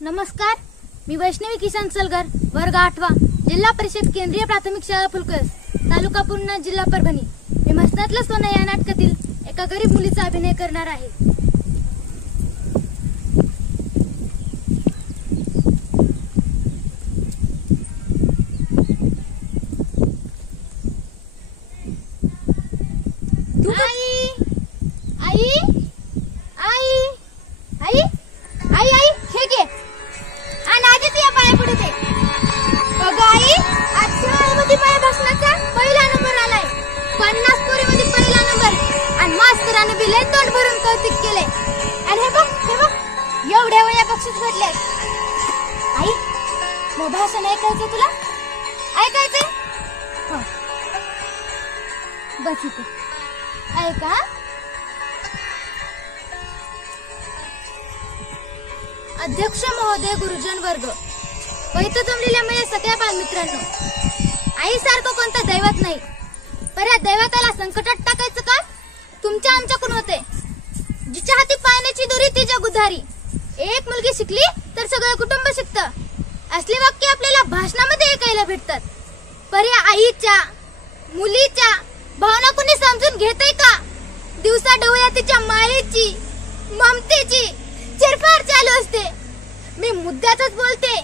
नमस्कार, मी वैष्णवी किसन सलगर, वर्ग 8वा, जिल्हा परिषद केंद्रीय प्राथमिक शाळा फुलकस, तालुका पूर्णा, जिल्हा परभणी. मी मस्तातलं सोनं या नाटकातील एका गरीब मुलीचा अभिनय करणार आहे. पहिला नंबर आलाय. 50 पोरीमध्ये पहिला नंबर. आणि मास्तराने बी लय तोंड भरून कौतुक केले. आणि हे बघ एवढ्या वया बक्षीस भेटले. आई, मग भाषण ऐकायचं तुला? ऐकायचंय? हो, बस इथे ऐका. अध्यक्ष महोदय, गुरुजन वर्ग, पैत जमलेल्या माझ्या सगळ्या बालमित्रांनो, आईसारखं कोणतं दैवत नाही. पर या दैवताला संकटात टाकायचं का तुमच्या आमच्याकडून होते. जिच्या हाती पाण्याची दोरी तिच्या गुधारी. एक मुलगी शिकली तर सगळं कुटुंब शिकतं. असली वाक्य आपल्याला भाषणामध्ये ऐकायला भेटतात. पर या आईच्या, मुलीच्या भावना कोणी समजून घेतय का? दिवसा डोळ्या तिच्या मायेची, ममतेची चिरफाड चालू असते. मी मुद्द्यातच बोलते.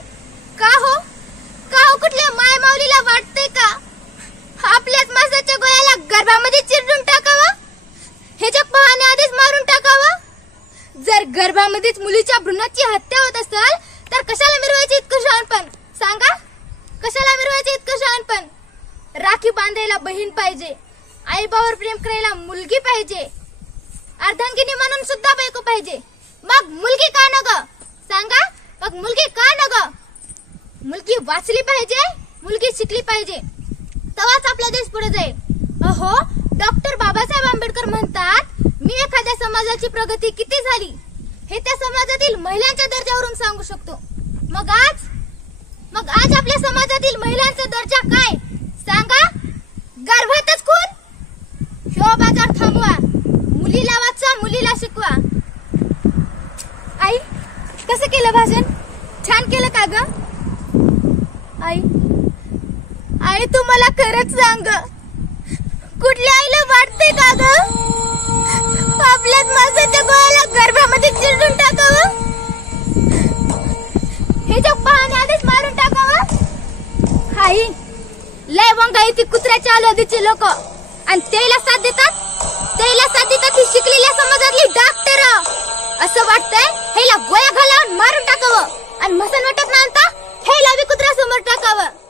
का हो कुठल्या माय माऊलीला वाटतंय का आपल्याच मासाच्या गोळ्याला गर्भामध्ये चिरडून टाकावं? ह्याच्या पाहण्याआधीच मारून टाकावं? जर गर्भामध्येच मुलीच्या भ्रूणाची हत्या होत असेल तर कशाला मिरवायचे इतकं शहाणपण? सांगा, कशाला मिरवायचे इतकं शहाणपण? राखी बांधायला बहीण पाहिजे, आईबावर प्रेम करायला मुलगी पाहिजे, अर्धांगिनी म्हणून सुद्धा बायको पाहिजे. मग मुलगी का नग? सांगा, मग मुलगी का नग? मुलगी वाचली पाहिजे, मुलगी शिकली पाहिजे, तेव्हाच आपला देश पुढे जाईल. अहो, डॉक्टर बाबासाहेब आंबेडकर म्हणतात, मी एखाद्या समाजाची प्रगती किती झाली हे त्या समाजातील महिलांच्या दर्जावरून सांगू शकतो. मग आज आपल्या समाजातील महिलांचा दर्जा काय? सांगा. गर्भातच खून? ह्यो बाजार थांबवा. मुलीला वाचा, मुलीला शिकवा. आई, कसं केलं भाषण? छान केलं का ग? आई, तू मला खरंच सांग, कुठल्या आईला वाटते का ग आपल्याच मासाच्या गोळ्याला गर्भामध्ये चिरडून टाकावं? हे जग पाहण्याआधीच मारून टाकावं? आई, लय वंगाई ती कुत्र्याच्या आलोदीचे लोक, आणि त्याला साथ देतात ही शिकलेल्या समाजातली डॉक्टर. असं वाटतंय हेला गोळ्या घालावून मारून टाकावं, आणि मसन वाटत ना हेला बी कुत्र्यासमोर टाकावं.